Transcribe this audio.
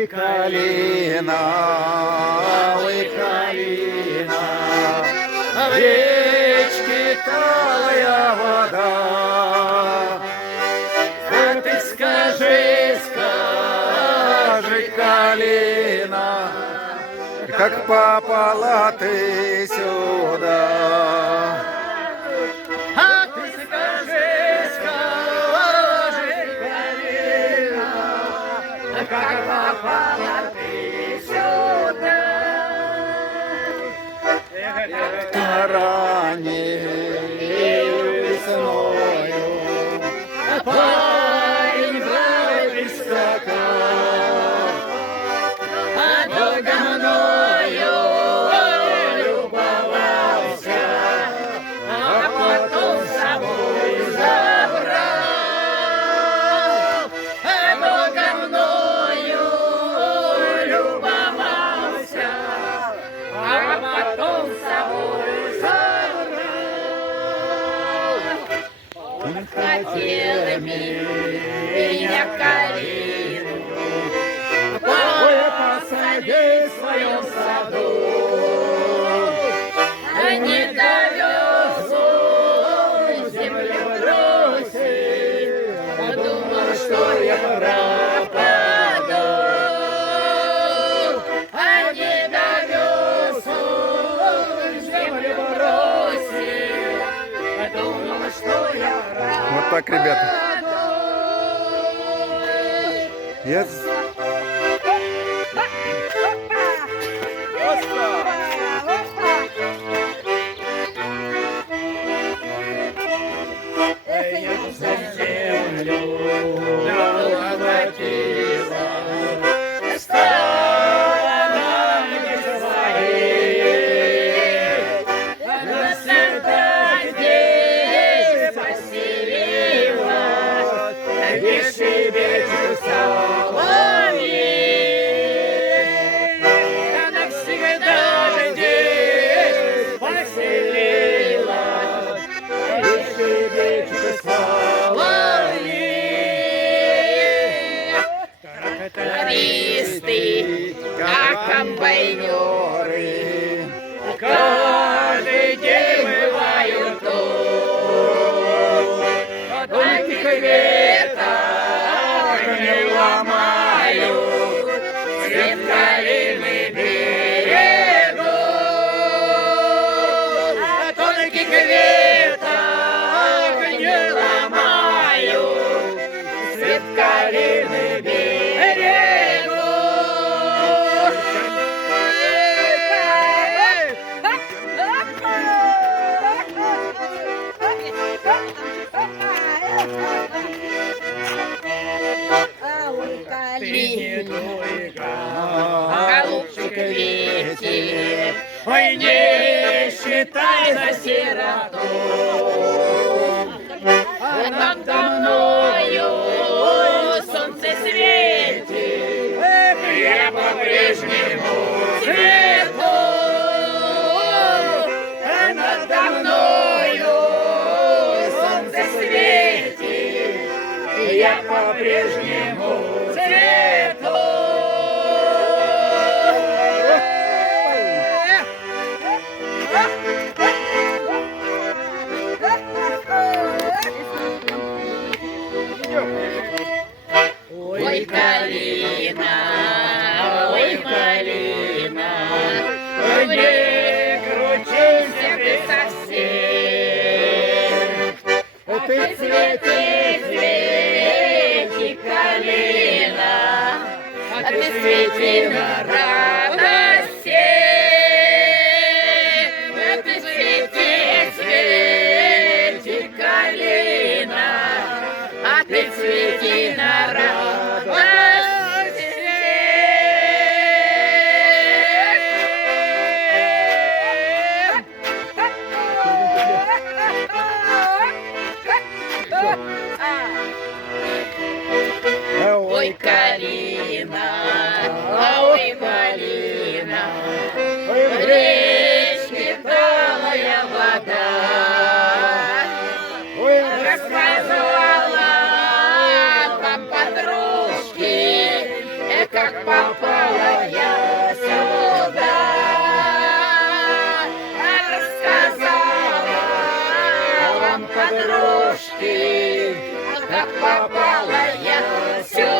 ой, калина, ой, калина, в речке талая вода. Да ты скажи, скажи, калина, как попала ты сюда? А ты скажи, скажи, калина, как попала ты сюда? Ранней весною парень брал и скакал, а долго мною любовался, а потом с собой забрал. А долго мною любовался, а потом с собой забрал. Он хотел меня калину посадить в своем саду, а не довез он землю бросил, подумал, что я пропаду. А не довез он землю бросил, подумал, что я пропаду. Вот так, ребята. Yes. Трактористы, как комбайнеры, каждый день бывают тут. Тонких веток не ломают, цвет калины берегут. Тонких веток не ломают, цвет калины берегут. Голубчик ветер, ой, не считай за сироту. Надо мною солнце светит, я по-прежнему цвету. Надо мною солнце светит, я по-прежнему цвету. Ой, калина, не крутись ты совсем. Ты цвети, цвети, калина, а ты свети на радости. Ты цвети, цвети, калина, а ты цвети на радости. Ой, калина, ой, калина, в речке талая вода. Рассказывала вам подружки, как попала я сюда. Рассказала вам, подружки, как попала я сюда.